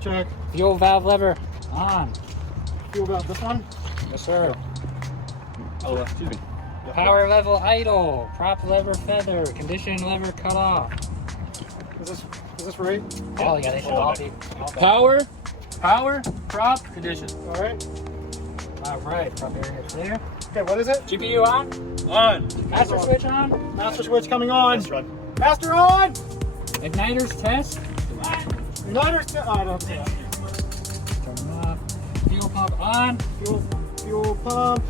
Check. Fuel valve lever on. Fuel valve, this one? Yes, sir. Oh, excuse me. Power level idle. Prop lever feather. Condition lever cut off. Is this right? Oh, yeah, they should all be. Power, prop, condition. All right. All right, prop area clear. Okay, what is it? GPU on. On. Master switch on. Master switch coming on. Let's run. Master on. Igniters test. Igniters. Oh, I don't see it. Turn them off. Fuel pump on. Fuel pump.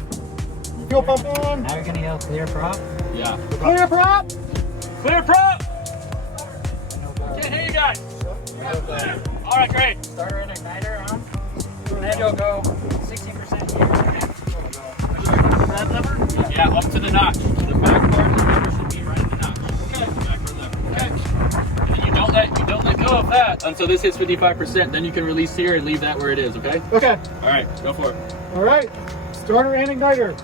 Fuel pump on. Now you're gonna go clear prop. Yeah. Clear prop. Clear prop. No power. Can't hear you guys. All right, great. Starter and igniter on. Then you'll go 16% here. That lever. Yeah, up to the notch. The back part of the lever should be right in the notch. Okay. Back part lever. Okay. You don't let go of that until this hits 55%. Then you can release here and leave that where it is. Okay. Okay. All right. Go for it. All right. Starter and igniter.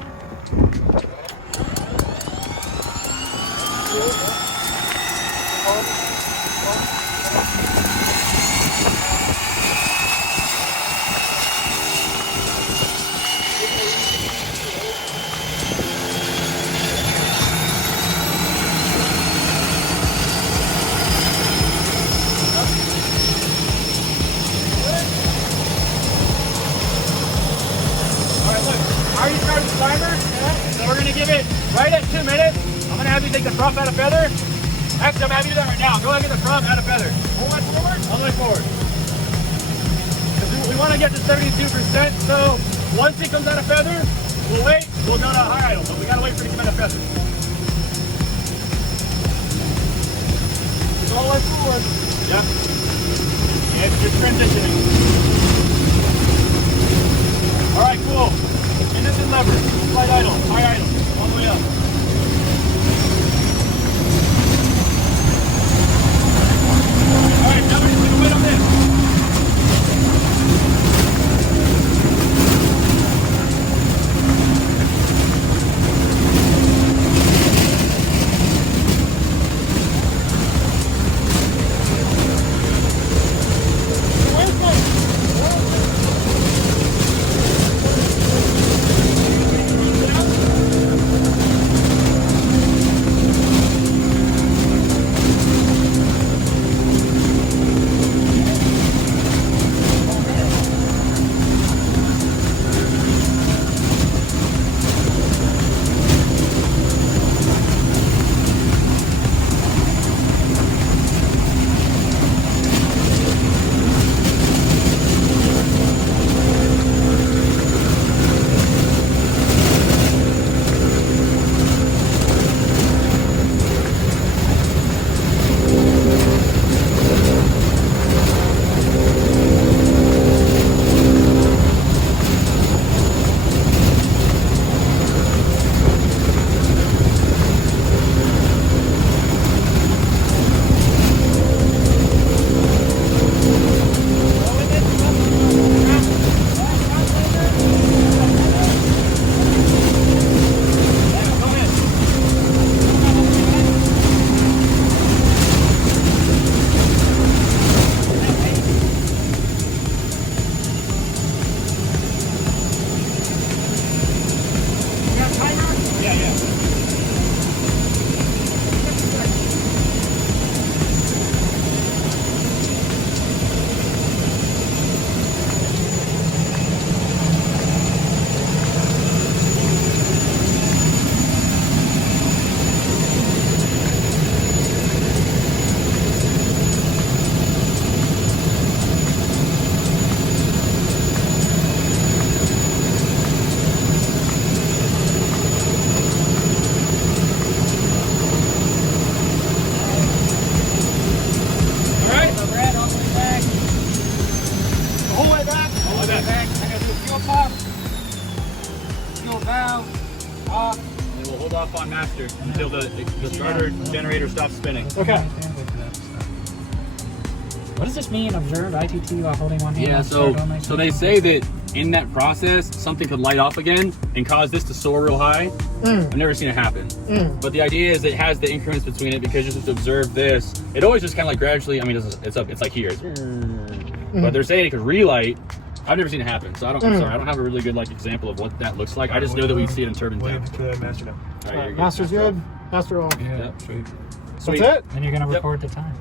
I already started the timer, so we're going to give it right at 2 minutes. I'm going to have you take the prop out of feather. Actually, I'm having you do that right now. Go ahead and get the prop out of feather. All the way forward? All the way forward. We want to get to 72%, so once it comes out of feather, we'll wait. We'll go to high idle, but we got to wait for it to come out of feather. All the way forward. Yeah. And it's just transitioning. All right, cool. Condition lever, slight idle, high idle, all the way up. All right, now we just need to wait on this. Off on master until the starter generator stops spinning. Okay. What does this mean? Observe ITT while holding one hand. Yeah, so they say that in that process, something could light off again and cause this to soar real high. I've never seen it happen. But the idea is it has the increments between it because you just observe this. It always just kind of like gradually, I mean, it's like here. But they're saying it could relight. I've never seen it happen, so I'm sorry. I don't have a really good example of what that looks like. I just know that we see it in turbine temp. Master's good. Master on. Yeah, Yep. sweet. Sweet. That's it. And you're gonna record the time.